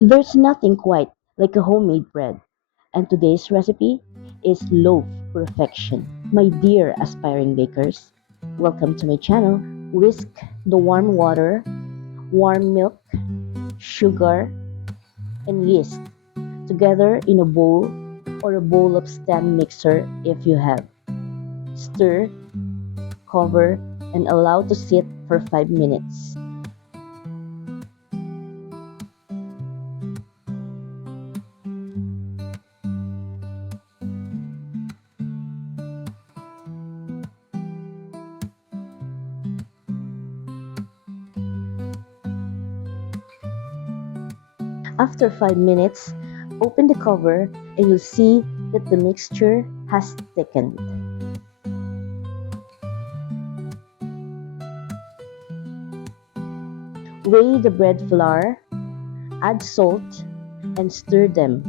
There's nothing quite like a homemade bread, and today's recipe is loaf perfection. My dear aspiring bakers, welcome to my channel. Whisk the warm water, warm milk, sugar, and yeast together in a bowl or a bowl of stand mixer if you have. Stir, cover, and allow to sit for 5 minutes. After 5 minutes, open the cover and you'll see that the mixture has thickened. Weigh the bread flour, add salt, and stir them.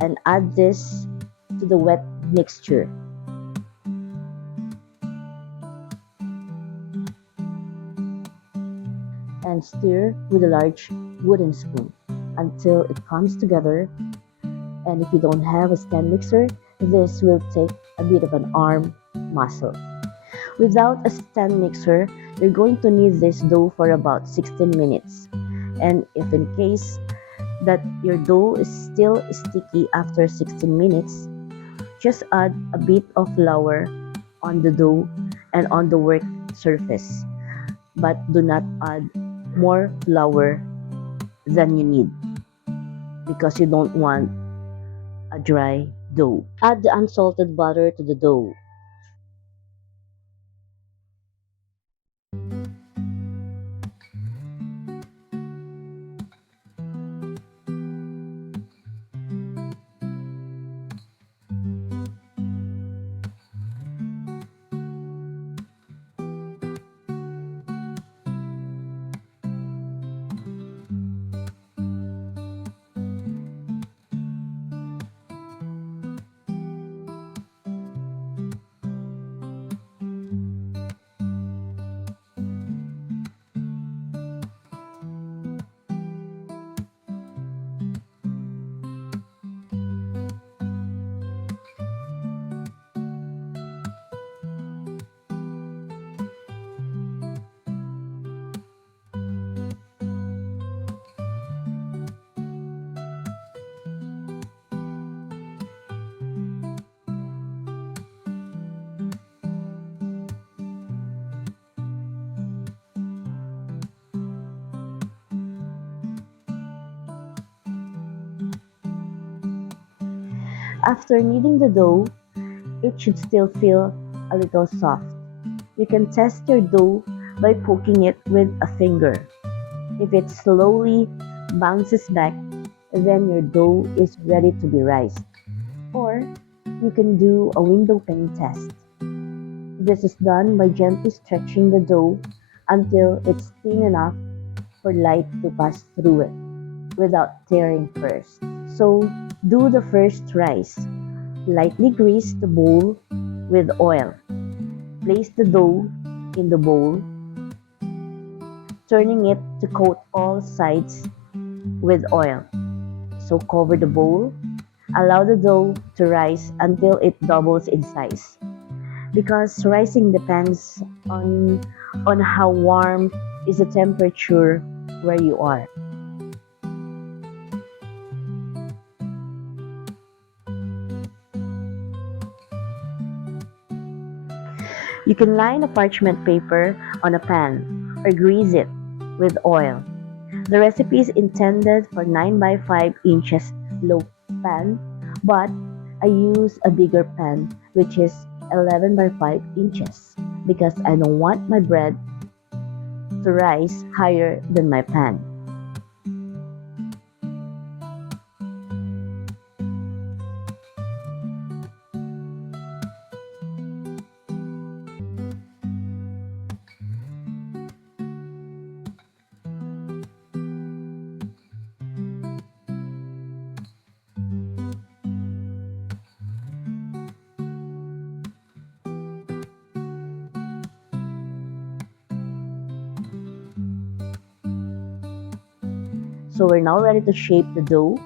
And add this to the wet mixture. And stir with a large wooden spoon until it comes together. And if you don't have a stand mixer, this will take a bit of an arm muscle. Without a stand mixer, you're going to knead this dough for about 16 minutes. And if in case that your dough is still sticky after 16 minutes, just add a bit of flour on the dough and on the work surface. But do not add more flour than you need because you don't want a dry dough. Add the unsalted butter to the dough. After kneading the dough, it should still feel a little soft. You can test your dough by poking it with a finger. If it slowly bounces back, then your dough is ready to be raised. Or you can do a window pane test. This is done by gently stretching the dough until it's thin enough for light to pass through it without tearing first. So do the first rise. Lightly grease the bowl with oil. Place the dough in the bowl, turning it to coat all sides with oil. So cover the bowl. Allow the dough to rise until it doubles in size. Because rising depends on how warm is the temperature where you are. You can line a parchment paper on a pan or grease it with oil. The recipe is intended for 9 by 5 inches loaf pan, but I use a bigger pan which is 11 by 5 inches because I don't want my bread to rise higher than my pan. So we're now ready to shape the dough.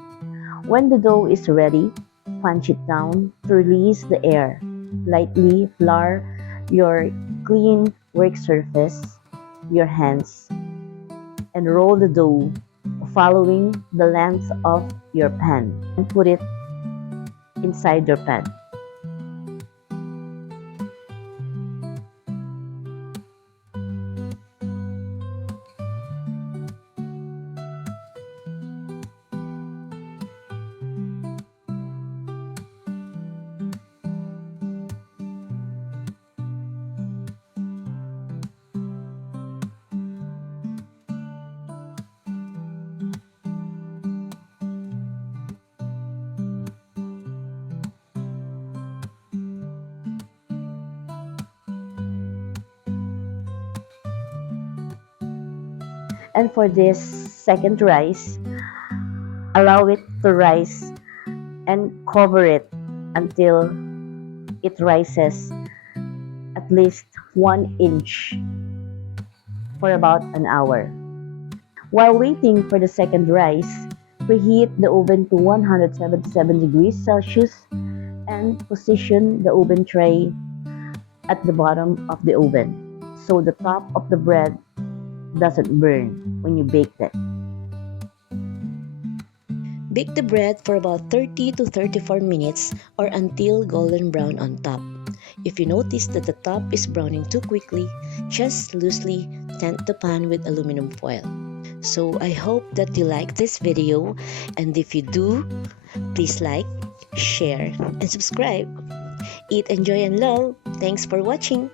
When the dough is ready, punch it down to release the air. Lightly flour your clean work surface, your hands, and roll the dough following the length of your pan and put it inside your pan. And for this second rise, allow it to rise and cover it until it rises at least 1 inch for about an hour. While waiting for the second rise, preheat the oven to 177 degrees Celsius and position the oven tray at the bottom of the oven so the top of the bread doesn't burn when you bake it. Bake the bread for about 30 to 34 minutes or until golden brown on top. If you notice that the top is browning too quickly, just loosely tent the pan with aluminum foil. So I hope that you like this video, and if you do, please like, share, and subscribe. Eat, enjoy, and love. Thanks for watching.